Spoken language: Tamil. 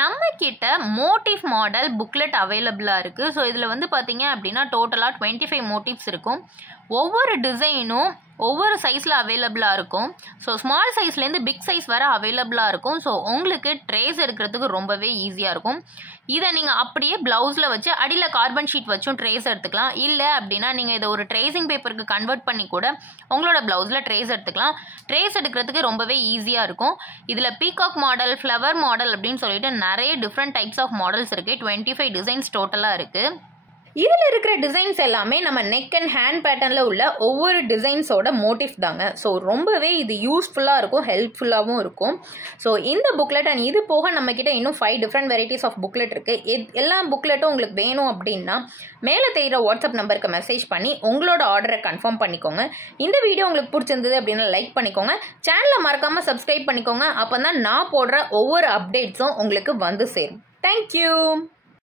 நம்ம கிட்ட மோட்டிவ் மாடல் புக்லெட் அவைலபிளாக இருக்குது. ஸோ இதில் வந்து பார்த்தீங்க அப்படின்னா டோட்டலாக 25 மோட்டிவ்ஸ் இருக்கும். ஒவ்வொரு டிசைனும் ஒவ்வொரு சைஸில் அவைலபிளாக இருக்கும். ஸோ ஸ்மால் சைஸ்லேருந்து பிக் சைஸ் வர அவைலபிளாக இருக்கும். ஸோ உங்களுக்கு ட்ரேஸ் எடுக்கிறதுக்கு ரொம்பவே ஈஸியாக இருக்கும். இதை நீங்கள் அப்படியே ப்ளவுஸில் வச்சு அடியில் கார்பன் ஷீட் வச்சும் ட்ரேஸ் எடுத்துக்கலாம். இல்லை அப்படின்னா நீங்கள் இதை ஒரு ட்ரேசிங் பேப்பருக்கு கன்வெர்ட் பண்ணி கூட உங்களோட ப்ளவுஸில் ட்ரேஸ் எடுத்துக்கலாம். ட்ரேஸ் எடுக்கிறதுக்கு ரொம்பவே ஈஸியாக இருக்கும். இதில் பீகாக் மாடல், ஃப்ளவர் மாடல் அப்படின்னு சொல்லிட்டு நிறைய டிஃப்ரெண்ட் டைப்ஸ் ஆஃப் மாடல்ஸ் இருக்குது. 25 டிசைன்ஸ் டோட்டலாக இருக்குது. இதில் இருக்கிற டிசைன்ஸ் எல்லாமே நம்ம நெக் அண்ட் ஹேண்ட் பேட்டர்னில் உள்ள ஒவ்வொரு டிசைன்ஸோட மோட்டிவ் தாங்க. ஸோ ரொம்பவே இது யூஸ்ஃபுல்லாக இருக்கும், ஹெல்ப்ஃபுல்லாகவும் இருக்கும். ஸோ இந்த புக்லெட் அண்ட் இது போக நம்மக்கிட்ட இன்னும் 5 டிஃப்ரெண்ட் வெரைட்டிஸ் ஆஃப் புக்லெட் இருக்குது. எல்லா புக்லெட்டும் உங்களுக்கு வேணும் அப்படின்னா மேலே தெரிகிற வாட்ஸ்அப் நம்பருக்கு மெசேஜ் பண்ணி உங்களோட ஆர்டரை கன்ஃபார்ம் பண்ணிக்கோங்க. இந்த வீடியோ உங்களுக்கு பிடிச்சிருந்தது அப்படின்னா லைக் பண்ணிக்கோங்க. சேனலை மறக்காமல் சப்ஸ்கிரைப் பண்ணிக்கோங்க. அப்போ தான் நான் போடுற ஒவ்வொரு அப்டேட்ஸும் உங்களுக்கு வந்து சேரும். தேங்க்யூ.